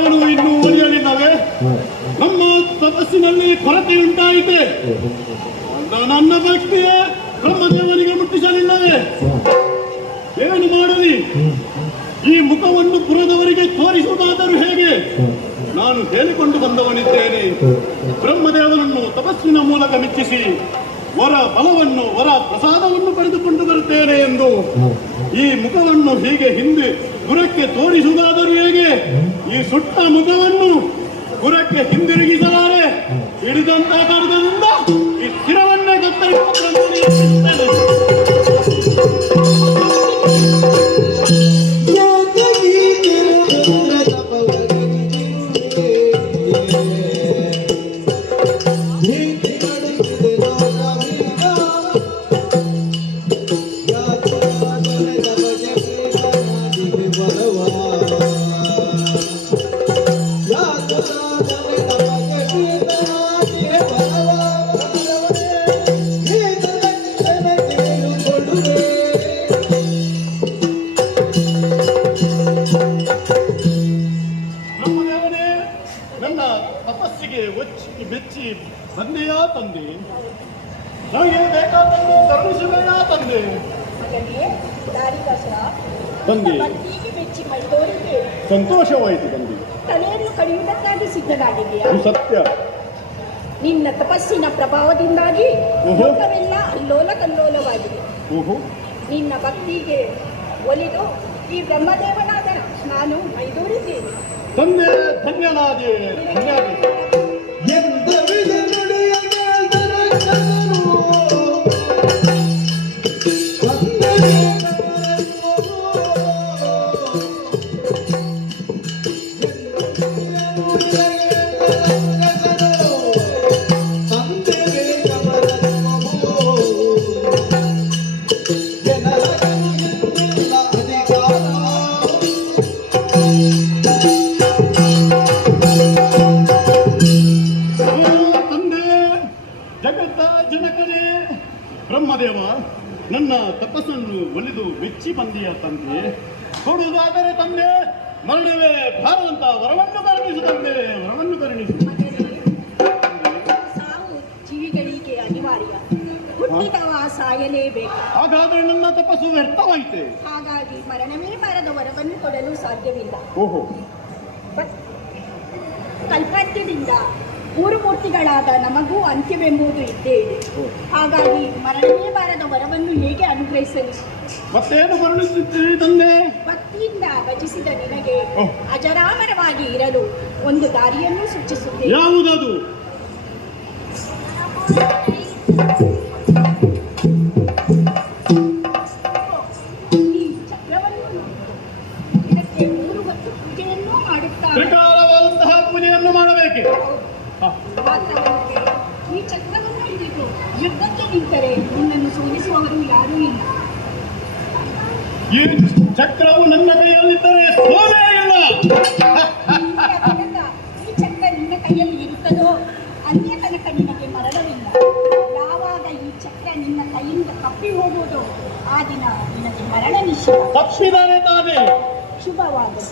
ಬ್ರಹ್ಮದೇವನು ಇನ್ನೂ ಒಲಿಯಲಿಲ್ಲವೇ? ನಮ್ಮ ತಪಸ್ಸಿನಲ್ಲಿ ಕೊರತೆ ಉಂಟಾಯಿತೆ. ನನ್ನ ಭಕ್ತಿಯೇ ಬ್ರಹ್ಮದೇವನಿಗೆ ಮುಟ್ಟಿಸಲಿಲ್ಲವೇ? ಏನು ಮಾಡಲಿ? ಈ ಮುಖವನ್ನು ಪುರದವರಿಗೆ ತೋರಿಸುವುದಾದರೂ ಹೇಗೆ? ನಾನು ಹೇಳಿಕೊಂಡು ಬಂದವನಿದ್ದೇನೆ. ಬ್ರಹ್ಮದೇವನನ್ನು ತಪಸ್ಸಿನ ಮೂಲಕ ಮೆಚ್ಚಿಸಿ ವರ ಬಲವನ್ನು ವರ ಪ್ರಸಾದವನ್ನು ಪಡೆದುಕೊಂಡು ಬರುತ್ತೇನೆ ಎಂದು ಈ ಮುಖವನ್ನು ಹೀಗೆ ಹಿಂದೆ ಪುರಕ್ಕೆ ತೋರಿಸುವುದಾದರೂ ಹೇಗೆ? ಈ ಸುಟ್ಟ ಮುಖವನ್ನು ಪುರಕ್ಕೆ ಹಿಂದಿರುಗಿಸಲಾರೆ. ಹಿಡಿದಂತ ಕಾರಣದಿಂದ ಈ ಸ್ಥಿರವನ್ನೇ ಕತ್ತರಿಸುತ್ತೇನೆ. ತಪಸ್ಸಿಗೆ ಒಚ್ಚಿ ಬೆಚ್ಚಿ ಬಂದೆಯಾ ತಂದೆ? ನನಗೆ ಬೇಕಾದನ್ನು ಕರುಣಿಸಬೇಡ ತಂದೆ. ತಂದೆ ಸಂತೋಷವಾಯಿತು ತಂದೆ. ತಲೆಯನ್ನು ಕಡಿಯುವುದಕ್ಕಾಗಿ ಸಿದ್ಧನಾಗಿದೆಯಾ? ಸತ್ಯ. ನಿನ್ನ ತಪಸ್ಸಿನ ಪ್ರಭಾವದಿಂದಾಗಿ ಲೋಕವೆಲ್ಲ ಅಲ್ಲೋಲ ಕಲ್ಲೋಲವಾಗಿದೆ. ನಿನ್ನ ಭಕ್ತಿಗೆ ಒಲಿದು ಈ ಬ್ರಹ್ಮದೇವನಾದ ನಾನು ಮೈದೂರಿದ್ದೇನೆ. ತಂದೆ ಧನ್ಯನಾದೆ. ಬ್ರಹ್ಮದೇವ, ನನ್ನ ತಪಸ್ಸನ್ನು ಒಲಿದು ಮೆಚ್ಚಿ ಬಂದೆಯ ತಂದೆ. ಕೊಡುವುದಾದರೆ ತಂದೆ ಮರಣವೇ ಭಾರದಂತ ವರವನ್ನು ಕರುಣಿಸು ತಂದೆ, ವರವನ್ನು ಕರುಣಿಸು. ಸಾವು ಜೀವಿಗಳಿಗೆ ಅನಿವಾರ್ಯ. ಹುಟ್ಟಿದವ ಸಾಯಲೇಬೇಕು. ಹಾಗಾದರೆ ನನ್ನ ತಪಸ್ಸು ವ್ಯರ್ಥವಾಯಿತೆ. ಹಾಗಾಗಿ ಮರಣವೇ ಬಾರದ ವರವನ್ನು ಕೊಡಲು ಸಾಧ್ಯವಿಲ್ಲ. ಕಲ್ಪಾಂತ್ಯದಿಂದ ಮೂರ್ತಿಗಳಾದ ನಮಗೂ ಅಂತ್ಯವೆಂಬುದು ಇದ್ದೇ ಇದೆ. ಹಾಗಾಗಿ ಮರಣವೇ ಬಾರದ ವರವನ್ನು ಹೇಗೆ ಅನುಗ್ರಹಿಸಲು? ಮತ್ತೇನು ಕರುಣಿಸುತ್ತೀರಿ ತಂದೆ? ಭಕ್ತಿಯಿಂದ ಭಜಿಸಿದ ನಿನಗೆ ಅಜರಾಮರವಾಗಿ ಇರಲು ಒಂದು ದಾರಿಯನ್ನು ಸೂಚಿಸುತ್ತೇನೆ. ಯಾವುದದು? ಈ ಚಕ್ರವನ್ನು ಇದಕ್ಕೆ 3 ಹೊತ್ತು ಪೂಜೆಯನ್ನು ಮಾಡುತ್ತಾರೆ. ಪೂಜೆಯನ್ನು ಮಾಡಬೇಕೆ? ಈ ಚಕ್ರವನ್ನು ಹಿಡಿದು ಯುದ್ಧಕ್ಕೆ ನಿಂತರೆ ನಿನ್ನನ್ನು ಸೋಲಿಸುವವರು ಯಾರೂ ಇಲ್ಲ. ಈ ಚಕ್ರವು ನನ್ನ ಕೈಯಲ್ಲಿದ್ದರೆ ಸೋಲೇ ಇಲ್ಲ. ಈ ಚಕ್ರ ನಿನ್ನ ಕೈಯಲ್ಲಿ ಇರುತ್ತದೋ ಅಲ್ಲಿಯ ತನಕ ನಿನಗೆ ಮರಣವಿಲ್ಲ. ಯಾವಾಗ ಈ ಚಕ್ರ ನಿನ್ನ ಕೈಯಿಂದ ತಪ್ಪಿ ಹೋಗುವುದೋ ಆ ದಿನ ನಿನಗೆ ಮರಣ ನಿಶ್ಚಿತ. ತಪ್ಪಿದರೆ ತಾನೇ ಶುಭವಾಗದು.